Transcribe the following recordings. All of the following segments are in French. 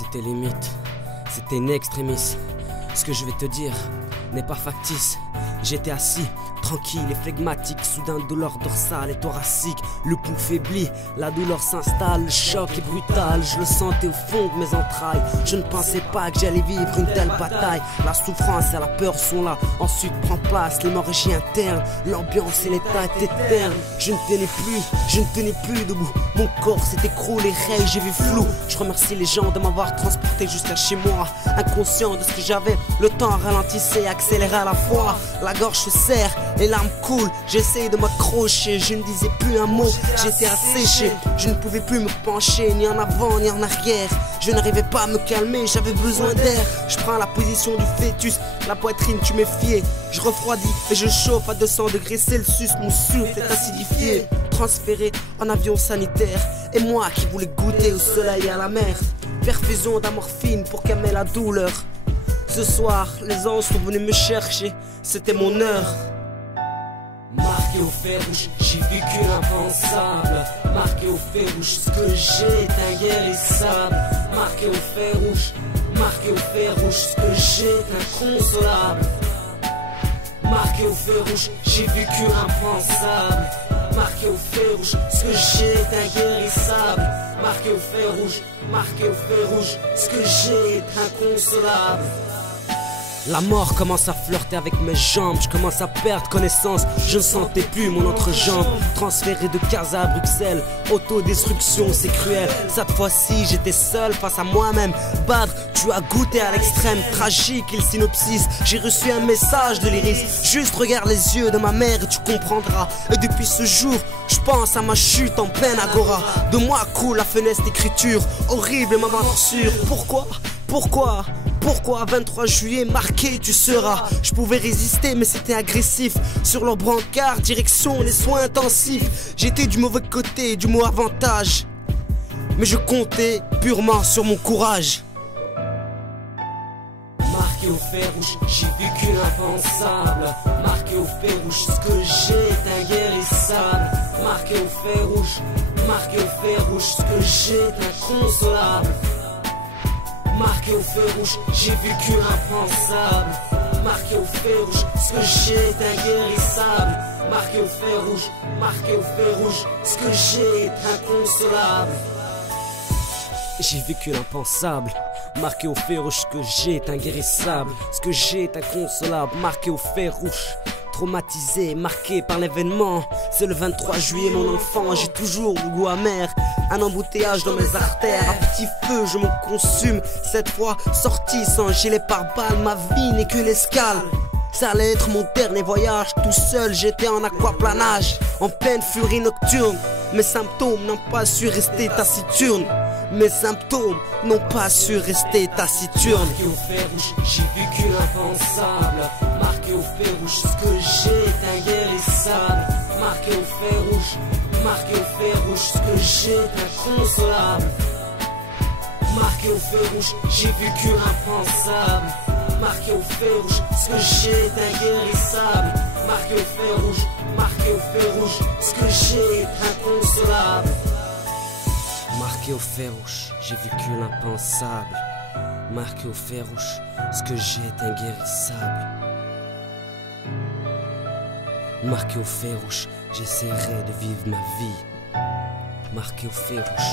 C'était limite, c'était une extrémiste. Ce que je vais te dire n'est pas factice. J'étais assis, tranquille et flegmatique. Soudain douleur dorsale et thoracique. Le pouls faiblit, la douleur s'installe. Le choc est brutal, je le sentais au fond de mes entrailles. Je ne pensais pas que j'allais vivre une telle bataille. La souffrance et la peur sont là, ensuite prend place l'hémorragie interne. L'ambiance et l'état étaient ternes. Je ne tenais plus debout. Mon corps s'est écroulé, j'ai vu flou. Je remercie les gens de m'avoir transporté jusqu'à chez moi. Inconscient de ce que j'avais, le temps ralentissait et accélérait à la fois. La gorge se serre, les larmes coulent. J'essaye de m'accrocher, je ne disais plus un mot. J'étais asséché, je ne pouvais plus me pencher, ni en avant ni en arrière. Je n'arrivais pas à me calmer, j'avais besoin d'air. Je prends la position du fœtus, la poitrine tuméfiée. Je refroidis et je chauffe à 200 degrés Celsius. Mon souffle est acidifié, transféré en avion sanitaire. Et moi qui voulais goûter au soleil et à la mer. Perfusion d'amorphine pour calmer la douleur. Ce soir, les anges sont venus me chercher, c'était mon heure. Marqué au fer rouge, j'ai vécu l'impensable. Marqué au fer rouge, ce que j'ai est inguérissable. Marqué au fer rouge, marqué au fer rouge, ce que j'ai est inconsolable. Marqué au fer rouge, j'ai vécu l'impensable. Marqué au fer rouge, ce que j'ai est inguérissable. Marqué au fer rouge, marqué au fer rouge, ce que j'ai est inconsolable. La mort commence à flirter avec mes jambes, je commence à perdre connaissance, je ne sentais plus mon entrejambe. Transféré de Casa à Bruxelles, autodestruction c'est cruel. Cette fois-ci j'étais seul face à moi-même. Badr, tu as goûté à l'extrême, tragique et le synopsis. J'ai reçu un message de l'Iris, juste regarde les yeux de ma mère et tu comprendras. Et depuis ce jour, je pense à ma chute en pleine agora. De moi coule la funeste écriture, horrible ma aventure. Pourquoi 23 juillet marqué tu seras? Je pouvais résister mais c'était agressif. Sur leur brancard, direction les soins intensifs. J'étais du mauvais côté, du mot avantage. Mais je comptais purement sur mon courage. Marqué au fer rouge, j'ai vécu l'impensable. Marqué au fer rouge, ce que j'ai est inguérissable. Marqué au fer rouge, marqué au fer rouge, ce que j'ai est inconsolable. Marqué au feu rouge, j'ai vécu l'impensable. Marqué au feu rouge, ce que j'ai est inguérissable. Marqué au feu rouge, marqué au feu rouge, ce que j'ai est inconsolable. J'ai vécu l'impensable. Marqué au fer rouge, ce que j'ai est inguérissable. Ce que j'ai est inconsolable. Marqué au fer rouge. Traumatisé, marqué par l'événement. C'est le 23 juillet mon enfant, j'ai toujours le goût amer. Un embouteillage dans mes artères, à petit feu je me consume. Cette fois sorti sans gilet pare-balles, ma vie n'est qu'une escale. Ça allait être mon dernier voyage, tout seul j'étais en aquaplanage. En pleine furie nocturne, mes symptômes n'ont pas su rester taciturnes. Mes symptômes n'ont pas su rester taciturnes. Marqué au fer rouge, j'ai vécu l'impensable. Marqué au fer rouge, ce que j'ai est inguérissable. Marqué au fer rouge, marqué au fer rouge, ce que j'ai est inconsolable. Marqué au fer rouge, j'ai vécu l'impensable. Marqué au fer rouge, ce que j'ai est inguérissable. Marqué au fer rouge, marqué au fer rouge, ce que j'ai est inconsolable. Marqué au fer rouge, j'ai vécu l'impensable. Marqué au fer rouge, ce que j'ai est inguérissable. Marqué au fer rouge, j'essaierai de vivre ma vie. Marqué au fer rouge,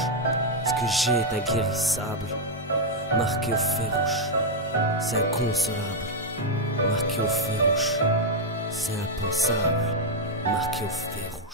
ce que j'ai est inguérissable. Marqué au fer rouge, c'est inconsolable. Marqué au fer rouge, c'est impensable. Marqué au fer rouge.